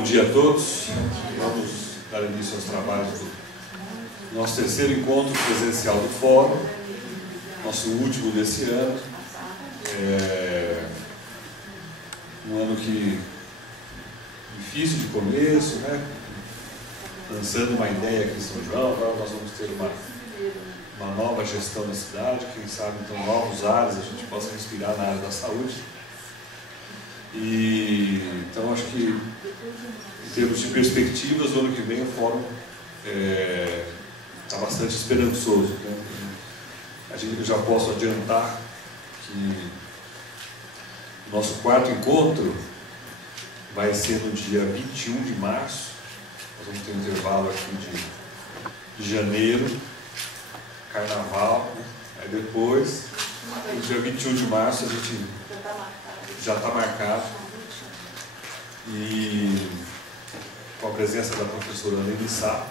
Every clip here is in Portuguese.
Bom dia a todos. Vamos dar início aos trabalhos do nosso terceiro encontro presencial do Fórum, nosso último desse ano. Um ano que difícil de começo, né? Lançando uma ideia aqui em São João, agora nós vamos ter uma nova gestão da cidade, quem sabe então novos ares a gente possa respirar na área da saúde. E então acho que em termos de perspectivas, o ano que vem o Fórum está bastante esperançoso, né? Eu já posso adiantar que o nosso quarto encontro vai ser no dia 21 de março. Nós vamos ter um intervalo aqui de janeiro, carnaval, né? Aí depois, no dia 21 de março, a gente já está marcado, e com a presença da professora Lene Sá,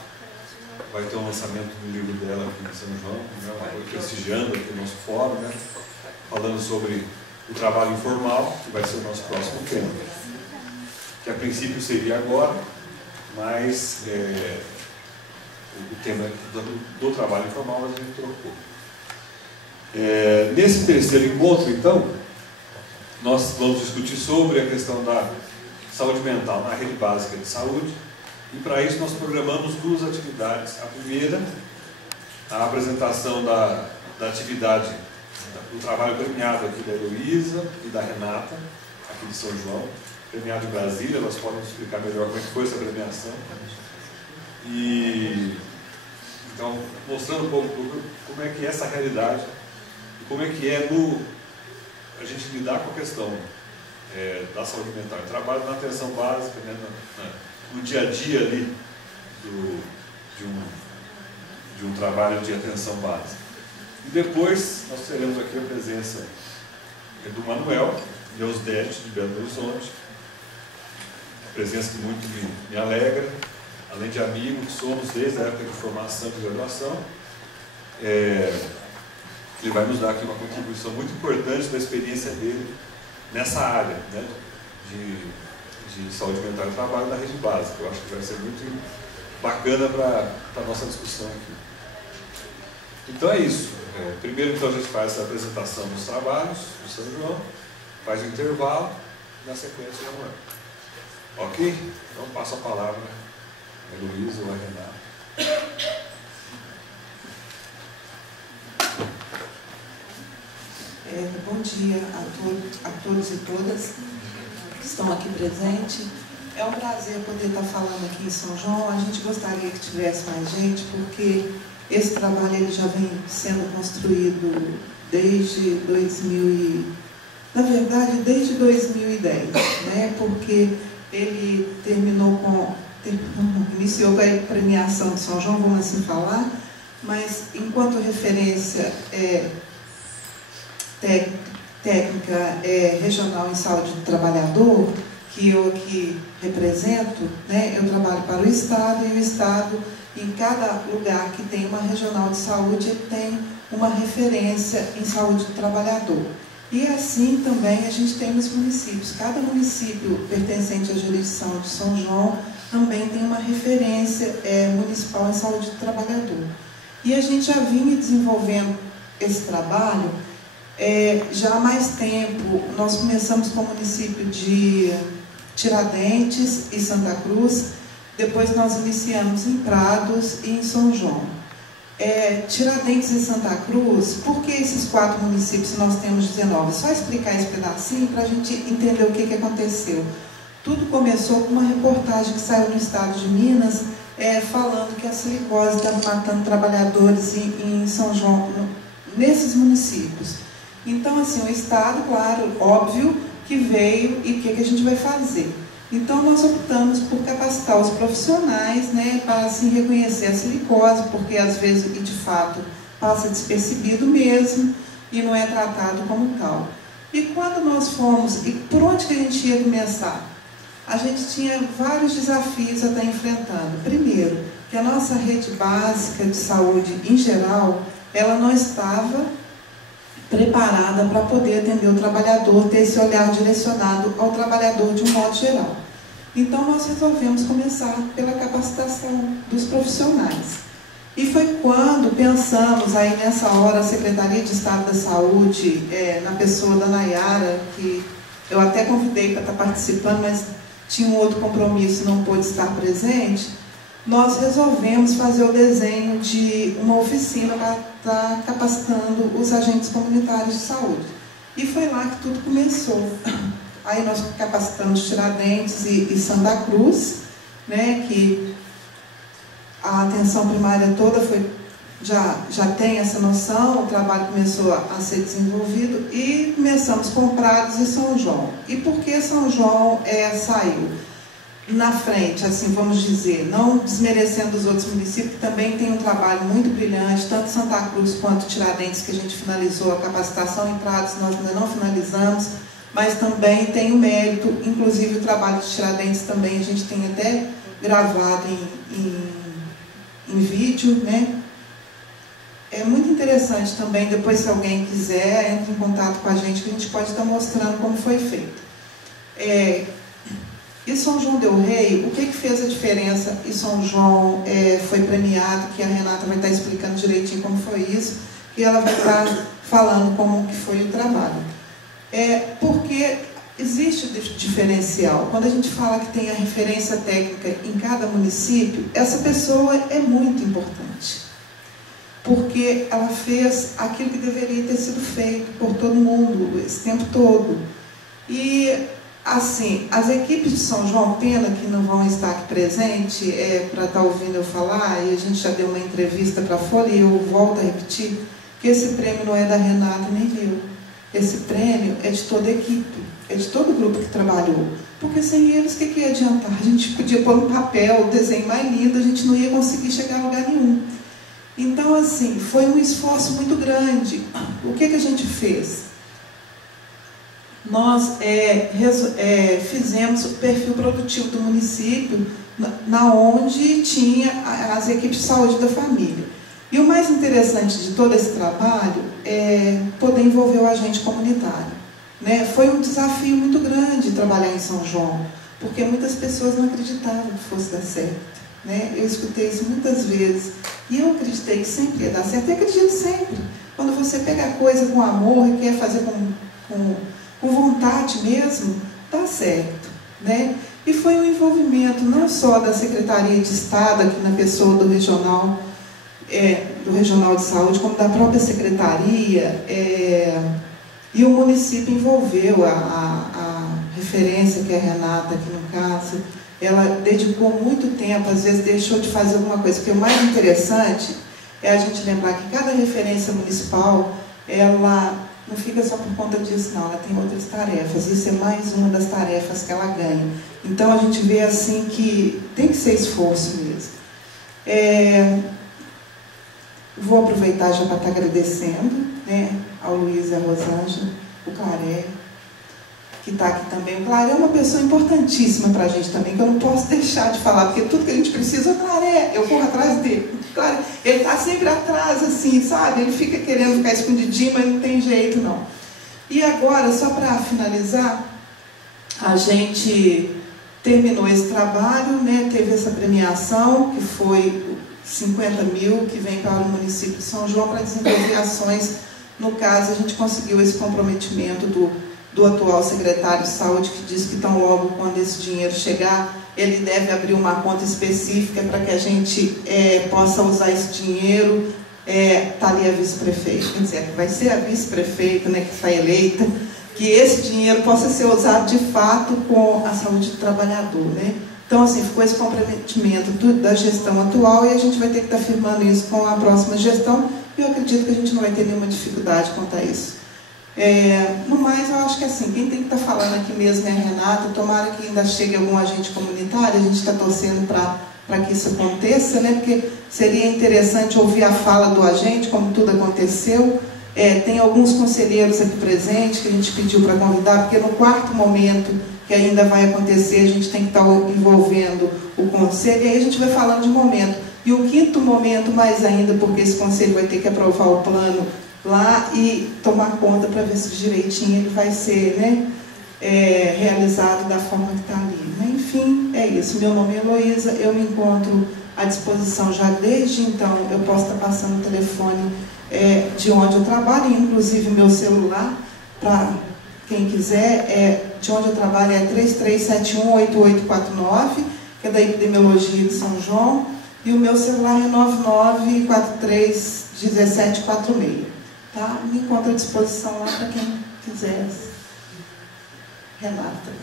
vai ter um lançamento do livro dela aqui em São João, né, prestigiando aqui o nosso fórum, né, falando sobre o trabalho informal, que vai ser o nosso próximo tema, que a princípio seria agora, mas o tema do trabalho informal a gente trocou. Nesse terceiro encontro, então, nós vamos discutir sobre a questão da saúde mental na rede básica de saúde, e para isso nós programamos duas atividades. A primeira, a apresentação da atividade, do trabalho premiado aqui da Heloísa e da Renata, aqui de São João, premiado em Brasília. Elas podem explicar melhor como é que foi essa premiação. E então, mostrando um pouco como é que é essa realidade, e como é que é a gente lidar com a questão da saúde mental. Eu trabalho na atenção básica, né, no dia a dia ali de um trabalho de atenção básica. E depois nós teremos aqui a presença do Manuel Deusdete, de Belo Horizonte, presença que muito me alegra, além de amigo que somos desde a época de formação e graduação. Ele vai nos dar aqui uma contribuição muito importante da experiência dele nessa área, né, de saúde mental e trabalho na rede básica. Eu acho que vai ser muito bacana para a nossa discussão aqui. Então é isso. Primeiro então a gente faz essa apresentação dos trabalhos do São João, faz o intervalo e na sequência o Manuel. Ok? Então passo a palavra a Heloísa ou a Renata. Bom dia a todos e todas que estão aqui presentes. É um prazer poder estar falando aqui em São João. A gente gostaria que tivesse mais gente, porque esse trabalho ele já vem sendo construído desde desde 2010, né? Porque ele iniciou com a premiação de São João, vamos assim falar, mas enquanto referência técnica regional em saúde do trabalhador, que eu aqui represento, né, eu trabalho para o Estado, e o Estado, em cada lugar que tem uma regional de saúde, ele tem uma referência em saúde do trabalhador. E assim também a gente tem nos municípios. Cada município pertencente à jurisdição de São João também tem uma referência municipal em saúde do trabalhador. E a gente já vinha desenvolvendo esse trabalho já há mais tempo. Nós começamos com o município de Tiradentes e Santa Cruz, depois nós iniciamos em Prados e em São João. Tiradentes e Santa Cruz, por que esses 4 municípios nós temos 19? Só explicar esse pedacinho para a gente entender o que aconteceu. Tudo começou com uma reportagem que saiu no estado de Minas, falando que a silicose estava matando trabalhadores em São João, nesses municípios. Então, assim, o Estado, claro, óbvio, que veio, e o que a gente vai fazer? Então, nós optamos por capacitar os profissionais, né, para assim reconhecer a silicose, porque às vezes, e de fato, passa despercebido mesmo, e não é tratado como tal. E quando nós fomos, e por onde que a gente ia começar? A gente tinha vários desafios a estar enfrentando. Primeiro, que a nossa rede básica de saúde, em geral, ela não estava preparada para poder atender o trabalhador, ter esse olhar direcionado ao trabalhador de um modo geral. Então, nós resolvemos começar pela capacitação dos profissionais. E foi quando pensamos, aí nessa hora, a Secretaria de Estado da Saúde, na pessoa da Nayara, que eu até convidei para estar participando, mas tinha um outro compromisso, não pôde estar presente, nós resolvemos fazer o desenho de uma oficina para estar capacitando os agentes comunitários de saúde. E foi lá que tudo começou. Aí nós capacitamos Tiradentes e Santa Cruz, né, que a atenção primária toda já tem essa noção, o trabalho começou a ser desenvolvido e começamos com Prados e São João. E por que São João saiu na frente, assim, vamos dizer, não desmerecendo os outros municípios, que também tem um trabalho muito brilhante, tanto Santa Cruz quanto Tiradentes, que a gente finalizou a capacitação, em Prados nós ainda não finalizamos, mas também tem o mérito, inclusive o trabalho de Tiradentes também a gente tem até gravado em vídeo, né? É muito interessante também, depois se alguém quiser, entre em contato com a gente, que a gente pode estar mostrando como foi feito. E São João del Rei, o que fez a diferença? E São João foi premiado, que a Renata vai estar explicando direitinho como foi isso, e ela vai estar falando como que foi o trabalho. Porque existe diferencial. Quando a gente fala que tem a referência técnica em cada município, essa pessoa é muito importante. Porque ela fez aquilo que deveria ter sido feito por todo mundo, esse tempo todo. E, assim, as equipes de São João, pena que não vão estar aqui presentes, para estar ouvindo eu falar, e a gente já deu uma entrevista para a Folha, e eu volto a repetir, que esse prêmio não é da Renata nem eu. Esse prêmio é de toda a equipe, é de todo o grupo que trabalhou. Porque sem eles, o que ia adiantar? A gente podia pôr no papel o desenho mais lindo, a gente não ia conseguir chegar a lugar nenhum. Então, assim, foi um esforço muito grande. O que a gente fez? Nós fizemos o perfil produtivo do município, na onde tinha as equipes de saúde da família. E o mais interessante de todo esse trabalho é poder envolver o agente comunitário, né? Foi um desafio muito grande trabalhar em São João, porque muitas pessoas não acreditavam que fosse dar certo. Né? Eu escutei isso muitas vezes e eu acreditei que sempre ia dar certo, e acredito sempre. Quando você pega a coisa com amor e quer fazer com vontade mesmo, dá certo, né? E foi um envolvimento não só da Secretaria de Estado, aqui na pessoa do Regional de Saúde, como da própria Secretaria, e o município envolveu a referência, que é a Renata, aqui no caso. Ela dedicou muito tempo, às vezes deixou de fazer alguma coisa, porque o mais interessante é a gente lembrar que cada referência municipal, ela não fica só por conta disso, não, ela tem outras tarefas, isso é mais uma das tarefas que ela ganha. Então a gente vê assim que tem que ser esforço mesmo. Vou aproveitar já para estar agradecendo, né, ao Luiz e à Rosângela, o Claré, que está aqui também. O Claré é uma pessoa importantíssima para a gente também, que eu não posso deixar de falar, porque tudo que a gente precisa é o Claré, eu corro atrás dele. Claré, ele está sempre atrás, assim, sabe? Ele fica querendo ficar escondidinho, mas não tem jeito, não. E agora, só para finalizar, a gente terminou esse trabalho, né? Teve essa premiação, que foi 50 mil, que vem para o município de São João para desenvolver ações. No caso, a gente conseguiu esse comprometimento do atual secretário de saúde, que diz que tão logo quando esse dinheiro chegar, ele deve abrir uma conta específica para que a gente possa usar esse dinheiro. Está ali a vice-prefeita, quer dizer, vai ser a vice-prefeita, né, que foi eleita, que esse dinheiro possa ser usado de fato com a saúde do trabalhador, né? Então, assim, ficou esse comprometimento da gestão atual e a gente vai ter que estar firmando isso com a próxima gestão, e eu acredito que a gente não vai ter nenhuma dificuldade quanto a isso. No mais, eu acho que assim, quem tem que estar falando aqui mesmo é a Renata. Tomara que ainda chegue algum agente comunitário, a gente está torcendo para que isso aconteça, né? Porque seria interessante ouvir a fala do agente, como tudo aconteceu. Tem alguns conselheiros aqui presentes que a gente pediu para convidar, porque no quarto momento que ainda vai acontecer, a gente tem que estar envolvendo o conselho, e aí a gente vai falando de momento. E o quinto momento mais ainda, porque esse conselho vai ter que aprovar o plano lá e tomar conta para ver se direitinho ele vai ser, né, realizado da forma que está ali. Enfim, é isso. Meu nome é Heloísa, eu me encontro à disposição já desde então. Eu posso estar passando o telefone de onde eu trabalho, inclusive meu celular, para quem quiser, de onde eu trabalho é 33718849, que é da epidemiologia de São João, e o meu celular é 99431746. Tá? Me encontro à disposição lá para quem quiser. Renata.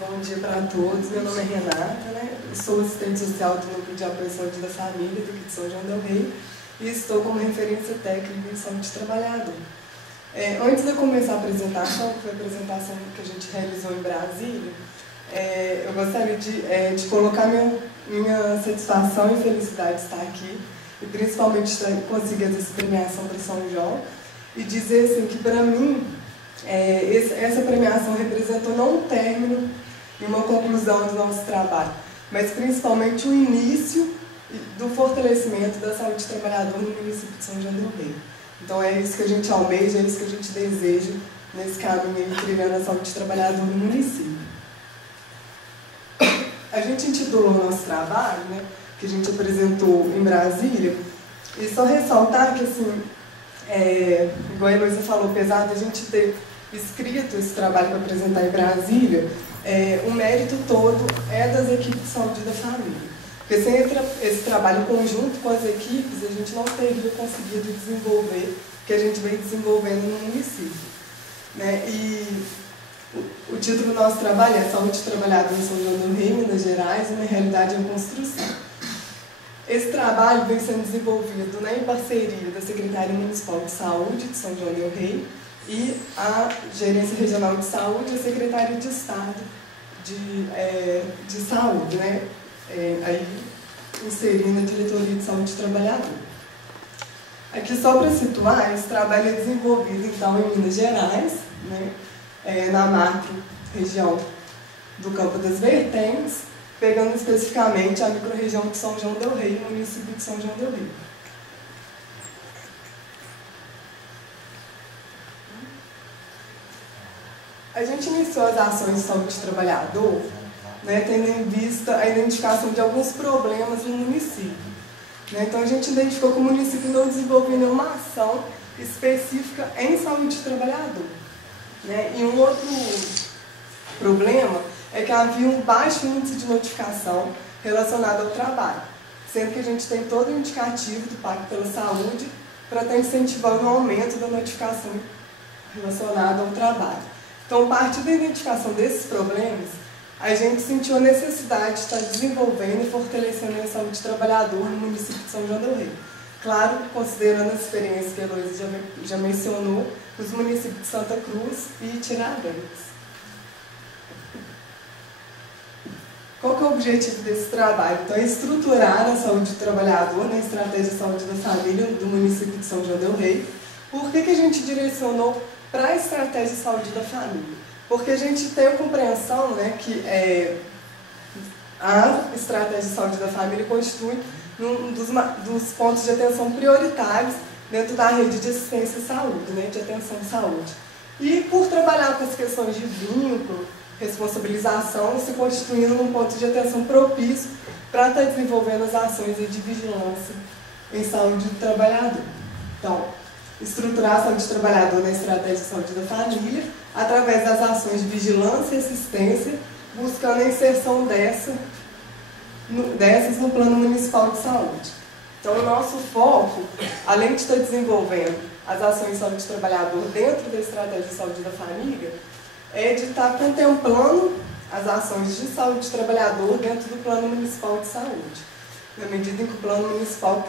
Bom dia para todos, meu nome é Renata, né? Eu sou assistente social do Núcleo de Apoio à Saúde da Família, daqui de São João del Rei, e estou como referência técnica em saúde trabalhador. Antes de eu começar a apresentação, que foi a apresentação que a gente realizou em Brasília, eu gostaria de colocar minha satisfação e felicidade de estar aqui, e principalmente de conseguir essa premiação para São João, e dizer assim, que para mim, essa premiação representou não um término e uma conclusão do nosso trabalho, mas principalmente o início do fortalecimento da saúde trabalhadora no município de São João del Rei. Então é isso que a gente almeja, é isso que a gente deseja nesse caminho aí, trilhando a saúde trabalhadora no município. A gente intitulou o nosso trabalho, né, que a gente apresentou em Brasília, e só ressaltar que, assim, igual a Heloísa falou, apesar de a gente ter escrito esse trabalho para apresentar em Brasília, o mérito todo é das equipes de saúde da família. Porque sem esse trabalho conjunto com as equipes, a gente não teria conseguido desenvolver o que a gente vem desenvolvendo no município. Né? E o título do nosso trabalho é Saúde Trabalhadora em São João del Rei, Minas Gerais, uma realidade em construção. Esse trabalho vem sendo desenvolvido, né, em parceria da Secretaria Municipal de Saúde de São João del Rei e a Gerência Regional de Saúde e a Secretaria de Estado de Saúde, né, aí inserindo a Diretoria de Saúde Trabalhadora. Aqui, só para situar, esse trabalho é desenvolvido, então, em Minas Gerais, né, na macro região do Campo das Vertentes, pegando especificamente a microrregião de São João del Rei, município de São João del Rei. A gente iniciou as ações de saúde trabalhador, né, tendo em vista a identificação de alguns problemas no município. Né? Então a gente identificou que o município não desenvolveu nenhuma ação específica em saúde trabalhador. Né? E um outro problema é que havia um baixo índice de notificação relacionado ao trabalho, sendo que a gente tem todo o indicativo do Pacto pela Saúde para estar incentivando o aumento da notificação relacionada ao trabalho. Então, a partir da identificação desses problemas, a gente sentiu a necessidade de estar desenvolvendo e fortalecendo a saúde trabalhadora no município de São João del Rei. Claro, considerando a experiência que a Heloísa já mencionou, os municípios de Santa Cruz e Tiradentes. Qual que é o objetivo desse trabalho? Então, é estruturar a saúde do trabalhador na estratégia de saúde da família do município de São João del Rei. Por que a gente direcionou para a estratégia de saúde da família? Porque a gente tem a compreensão, né, que a estratégia de saúde da família constitui um dos pontos de atenção prioritários dentro da rede de assistência à saúde, né, de atenção à saúde. E por trabalhar com as questões de vínculo, responsabilização, se constituindo num ponto de atenção propício para estar desenvolvendo as ações de vigilância em saúde do trabalhador. Então, estruturar a saúde do trabalhador na estratégia de saúde da família, através das ações de vigilância e assistência, buscando a inserção dessas no Plano Municipal de Saúde. Então, o nosso foco, além de estar desenvolvendo as ações de saúde do trabalhador dentro da estratégia de saúde da família, é de estar contemplando as ações de saúde do trabalhador dentro do Plano Municipal de Saúde, na medida em que o Plano Municipal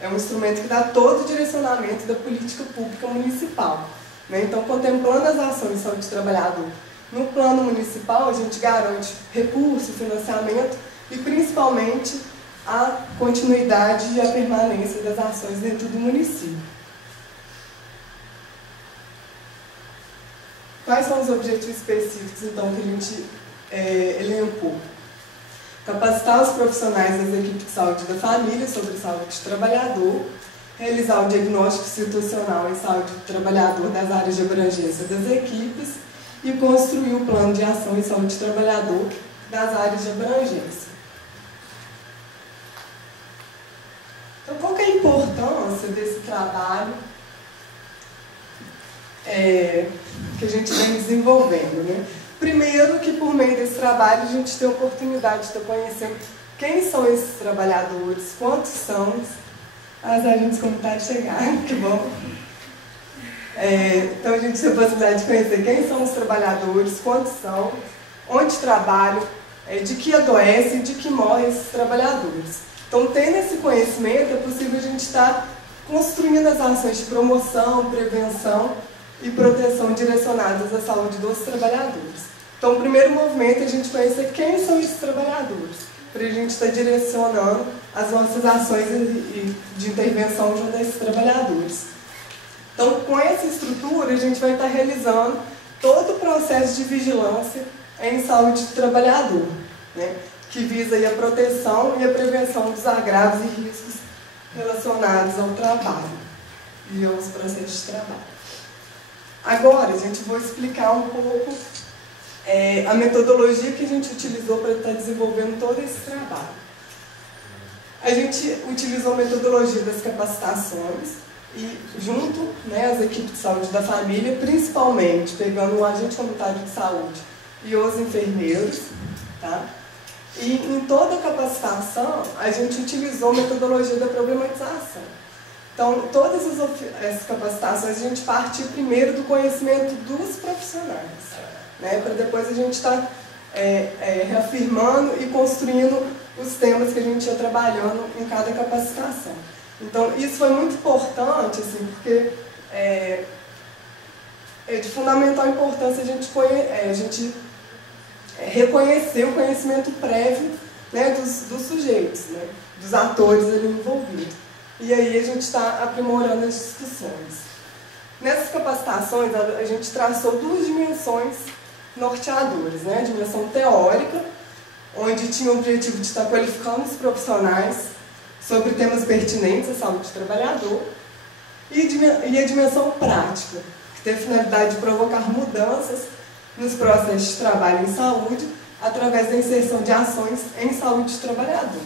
é um instrumento que dá todo o direcionamento da política pública municipal. Né? Então, contemplando as ações de saúde do trabalhador no plano municipal, a gente garante recurso, financiamento e, principalmente, a continuidade e a permanência das ações dentro do município. Quais são os objetivos específicos, então, que a gente elencou? Capacitar os profissionais das equipes de saúde da família sobre saúde do trabalhador, realizar o diagnóstico situacional em saúde do trabalhador das áreas de abrangência das equipes e construir o plano de ação em saúde do trabalhador das áreas de abrangência. Então, qual que é a importância desse trabalho que a gente vem desenvolvendo, né? Primeiro, que por meio desse trabalho a gente tem a oportunidade de estar conhecendo quem são esses trabalhadores, quantos são, as agentes comunitários chegaram, que bom. Então a gente tem a possibilidade de conhecer quem são os trabalhadores, quantos são, onde trabalham, de que adoecem e de que morrem esses trabalhadores. Então, tendo esse conhecimento, é possível a gente estar construindo as ações de promoção, prevenção e proteção direcionadas à saúde dos trabalhadores. Então, o primeiro movimento é a gente conhecer quem são esses trabalhadores, para a gente estar direcionando as nossas ações de intervenção junto a esses trabalhadores. Então, com essa estrutura, a gente vai estar realizando todo o processo de vigilância em saúde do trabalhador, né, que visa aí a proteção e a prevenção dos agravos e riscos relacionados ao trabalho e aos processos de trabalho. Agora, a gente vai explicar um pouco a metodologia que a gente utilizou para estar desenvolvendo todo esse trabalho. A gente utilizou a metodologia das capacitações e junto, né, as equipes de saúde da família, principalmente pegando o agente comunitário de saúde e os enfermeiros, tá? E em toda a capacitação, a gente utilizou a metodologia da problematização. Então, todas essas capacitações, a gente parte primeiro do conhecimento dos profissionais, né, para depois a gente estar reafirmando e construindo os temas que a gente ia trabalhando em cada capacitação. Então, isso foi muito importante, assim, porque é de fundamental importância a gente reconhecer o conhecimento prévio, né, dos sujeitos, né, dos atores ali envolvidos. E aí a gente está aprimorando as discussões. Nessas capacitações, a gente traçou duas dimensões norteadoras, né? A dimensão teórica, onde tinha o objetivo de estar qualificando os profissionais sobre temas pertinentes à saúde do trabalhador, e a dimensão prática, que tem a finalidade de provocar mudanças nos processos de trabalho em saúde, através da inserção de ações em saúde do trabalhador.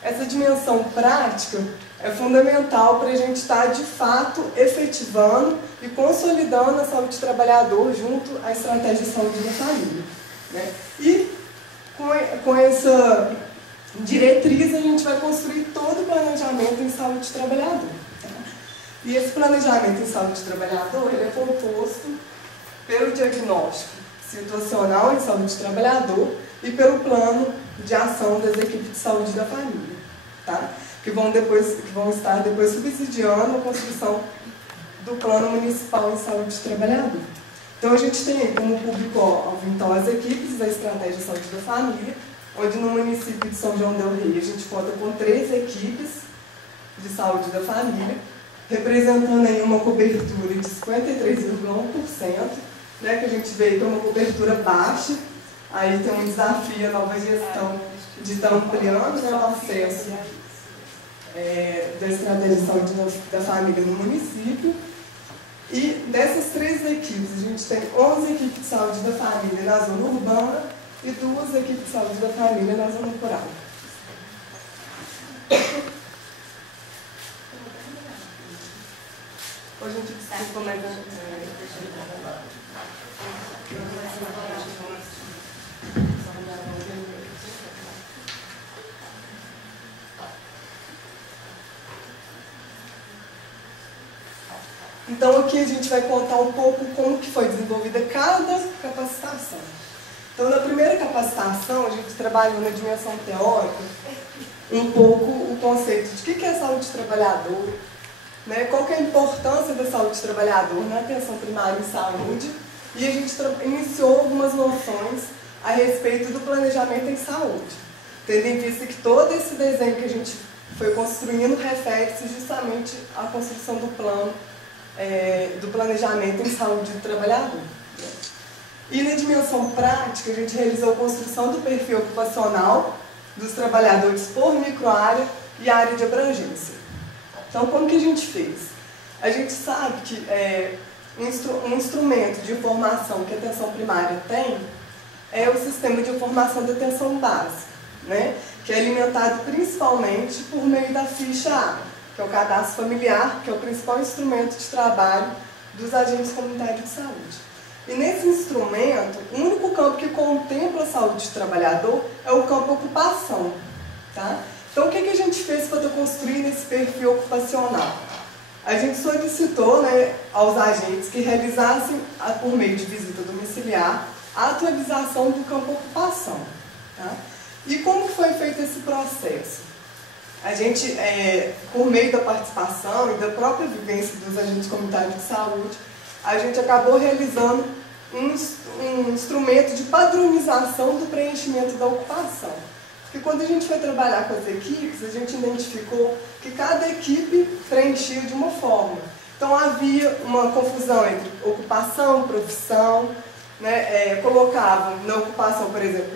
Essa dimensão prática é fundamental para a gente estar, de fato, efetivando e consolidando a saúde do trabalhador junto à estratégia de saúde da família, né? E com essa diretriz, a gente vai construir todo o planejamento em saúde do trabalhador. Tá? E esse planejamento em saúde do trabalhador ele é composto pelo diagnóstico situacional em saúde do trabalhador e pelo plano de ação das equipes de saúde da família, tá? que vão estar depois subsidiando a construção do plano municipal em saúde do trabalhador. Então a gente tem como público-alvo então, as equipes da estratégia de saúde da família, onde no município de São João del Rei a gente conta com 3 equipes de saúde da família, representando aí uma cobertura de 53,1%, né, que a gente vê que é uma cobertura baixa. Aí tem um desafio a nova gestão de estar ampliando, né, o acesso da estratégia de saúde da família no município. E dessas 3 equipes, a gente tem 11 equipes de saúde da família na zona urbana e 2 equipes de saúde da família na zona rural. Hoje a gente começa Então aqui a gente vai contar um pouco como que foi desenvolvida cada capacitação. Então na primeira capacitação a gente trabalhou na dimensão teórica um pouco o conceito de o que é saúde do trabalhador, né? Qual que é a importância da saúde do trabalhador na atenção primária em saúde, e a gente iniciou algumas noções a respeito do planejamento em saúde. tendo em vista que todo esse desenho que a gente foi construindo refere-se justamente à construção do plano, do planejamento em saúde do trabalhador. E na dimensão prática, a gente realizou a construção do perfil ocupacional dos trabalhadores por microárea e área de abrangência. Então, como que a gente fez? A gente sabe que um instrumento de informação que a atenção primária tem é o sistema de informação da atenção básica, né? Que é alimentado principalmente por meio da ficha A, que é o cadastro familiar, que é o principal instrumento de trabalho dos agentes comunitários de saúde. E nesse instrumento, o único campo que contempla a saúde do trabalhador é o campo ocupação. Tá? Então, o que a gente fez para estar construindo esse perfil ocupacional? A gente solicitou, né, aos agentes que realizassem, por meio de visita domiciliar, a atualização do campo ocupação. Tá? E como que foi feito esse processo? A gente, por meio da participação e da própria vivência dos agentes comunitários de saúde, a gente acabou realizando um instrumento de padronização do preenchimento da ocupação. Porque quando a gente foi trabalhar com as equipes, a gente identificou que cada equipe preenchia de uma forma. Então havia uma confusão entre ocupação, profissão, né? Colocavam na ocupação, por exemplo,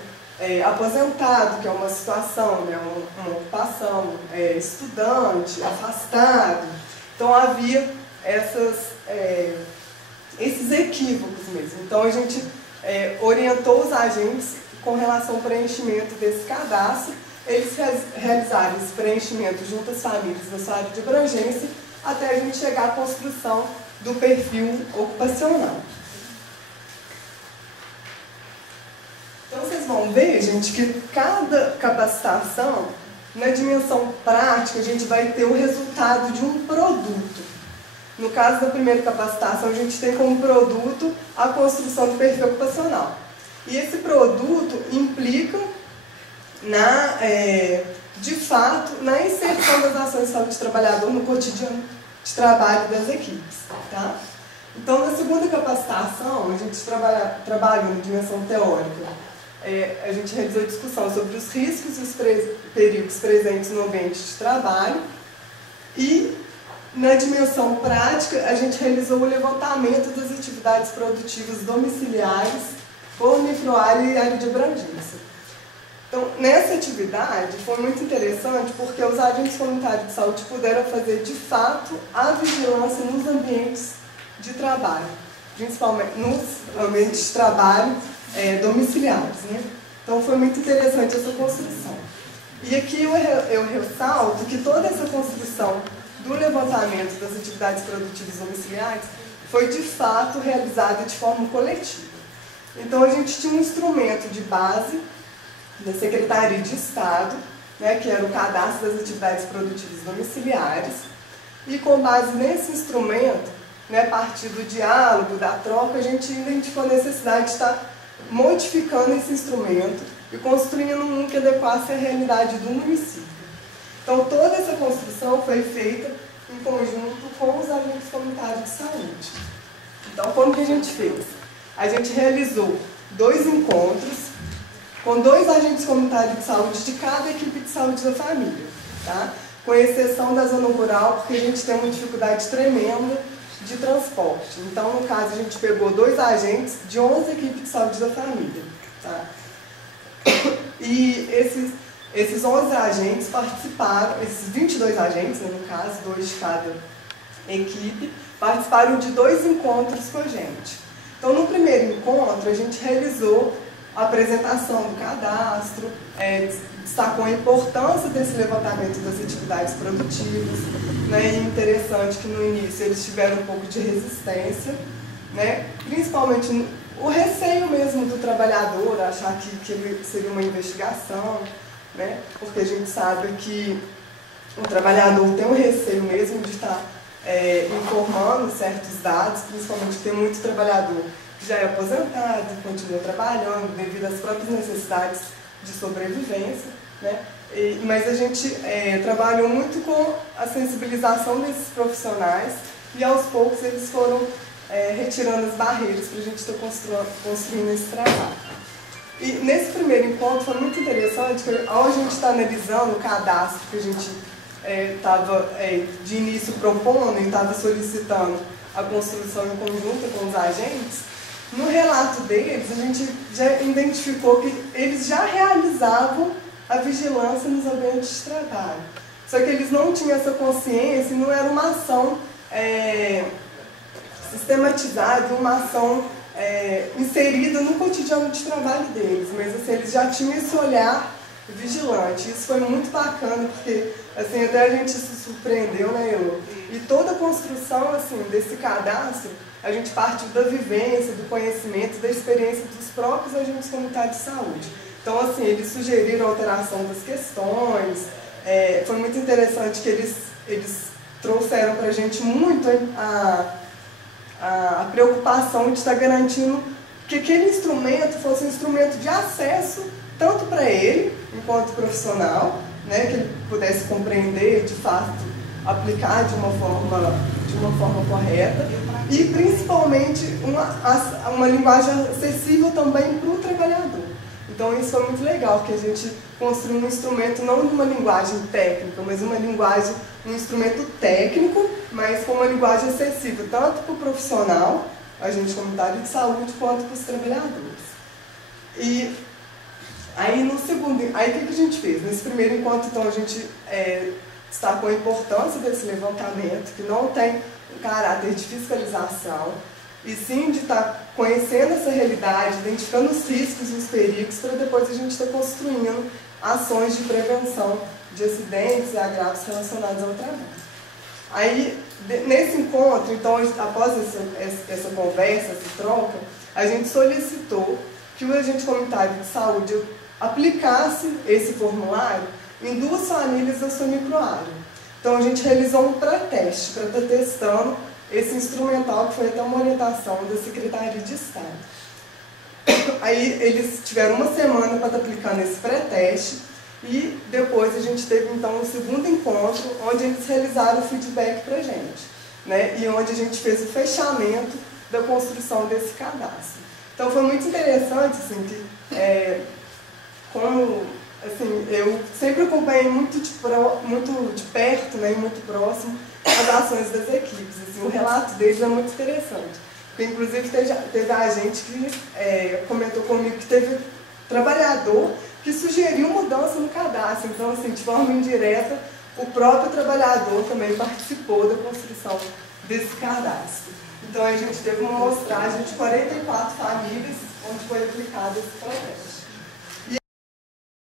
aposentado, que é uma situação, né? uma ocupação, estudante, afastado. Então havia esses equívocos mesmo. Então a gente orientou os agentes com relação ao preenchimento desse cadastro, eles realizaram esse preenchimento junto às famílias da sua área de abrangência, até a gente chegar à construção do perfil ocupacional. Então vocês vão ver, gente, que cada capacitação, na dimensão prática, a gente vai ter o resultado de um produto. No caso da primeira capacitação, a gente tem como produto a construção do perfil ocupacional. E esse produto implica, de fato, na inserção das ações de saúde do trabalhador no cotidiano de trabalho das equipes. Tá? Então, na segunda capacitação, a gente trabalhou na dimensão teórica. A gente realizou discussão sobre os riscos e os perigos presentes no ambiente de trabalho. E, na dimensão prática, a gente realizou o levantamento das atividades produtivas domiciliares por microárea e área de abrangência. Então, nessa atividade, foi muito interessante porque os agentes comunitários de saúde puderam fazer, de fato, a vigilância nos ambientes de trabalho, principalmente nos ambientes de trabalho domiciliares. Né? Então, foi muito interessante essa construção. E aqui eu ressalto que toda essa construção do levantamento das atividades produtivas domiciliares foi, de fato, realizada de forma coletiva. Então, a gente tinha um instrumento de base da Secretaria de Estado, né, que era o cadastro das atividades produtivas domiciliares, e com base nesse instrumento, né, a partir do diálogo, da troca, a gente identificou a necessidade de estar modificando esse instrumento e construindo um que adequasse à realidade do município. Então, toda essa construção foi feita em conjunto com os agentes comunitários de saúde. Então, como que a gente fez? A gente realizou 2 encontros com 2 agentes comunitários de saúde de cada equipe de saúde da família, tá? Com exceção da zona rural, porque a gente tem uma dificuldade tremenda de transporte. Então, no caso, a gente pegou 2 agentes de 11 equipes de saúde da família. Tá? E esses 11 agentes participaram, esses 22 agentes, né, no caso, 2 de cada equipe, participaram de 2 encontros com a gente. Então, no primeiro encontro, a gente realizou a apresentação do cadastro, destacou a importância desse levantamento das atividades produtivas, né? E interessante que no início eles tiveram um pouco de resistência, né? Principalmente o receio mesmo do trabalhador, achar que ele seria uma investigação, né? Porque a gente sabe que o trabalhador tem um receio mesmo de estar informando certos dados, principalmente que tem muito trabalhador que já é aposentado, continua trabalhando devido às próprias necessidades de sobrevivência, né? Mas a gente trabalhou muito com a sensibilização desses profissionais e aos poucos eles foram retirando as barreiras para a gente estar construindo esse trabalho. E nesse primeiro encontro foi muito interessante, que ao a gente está analisando o cadastro que a gente estava de início propondo e estava solicitando a construção em conjunto com os agentes, no relato deles a gente já identificou que eles já realizavam a vigilância nos ambientes de trabalho. Só que eles não tinham essa consciência e não era uma ação sistematizada, uma ação inserida no cotidiano de trabalho deles, mas assim, eles já tinham esse olhar vigilante. Isso foi muito bacana, porque assim, até a gente se surpreendeu, né, Elô? E toda a construção assim, desse cadastro, a gente partiu da vivência, do conhecimento, da experiência dos próprios agentes comunitários de saúde. Então, assim, eles sugeriram a alteração das questões, foi muito interessante que eles trouxeram para a gente muito a preocupação de estar garantindo que aquele instrumento fosse um instrumento de acesso tanto para ele, enquanto profissional, né, que ele pudesse compreender, de fato, aplicar de uma forma correta, e principalmente uma linguagem acessível também para o trabalhador. Então isso foi muito legal, porque a gente construiu um instrumento não de uma linguagem técnica, mas um instrumento técnico, mas com uma linguagem acessível, tanto para o profissional, agente comunitário de saúde, quanto para os trabalhadores. E aí no segundo, aí o que a gente fez? Nesse primeiro encontro, então, a gente destacou a importância desse levantamento, que não tem um caráter de fiscalização, e sim de estar conhecendo essa realidade, identificando os riscos e os perigos, para depois a gente estar construindo ações de prevenção de acidentes e agravos relacionados ao trabalho. Aí, nesse encontro, então, após essa conversa, essa troca, a gente solicitou que o agente comunitário de saúde aplicasse esse formulário em 2 famílias da sua microárea. Então, a gente realizou um pré-teste para estar testando esse instrumental, que foi até uma orientação da Secretaria de Estado. Aí eles tiveram uma semana para estar aplicando esse pré-teste e depois a gente teve então um segundo encontro, onde eles realizaram o feedback para a gente, né? E onde a gente fez o fechamento da construção desse cadastro. Então foi muito interessante, assim, que como assim, eu sempre acompanhei muito de perto, né, e muito próximo as ações das equipes. Assim, o relato deles é muito interessante. Porque, inclusive, teve a gente que comentou comigo que teve trabalhador que sugeriu mudança no cadastro. Então, assim, de forma indireta, o próprio trabalhador também participou da construção desse cadastro. Então, a gente teve uma amostragem de 44 famílias onde foi aplicado esse processo.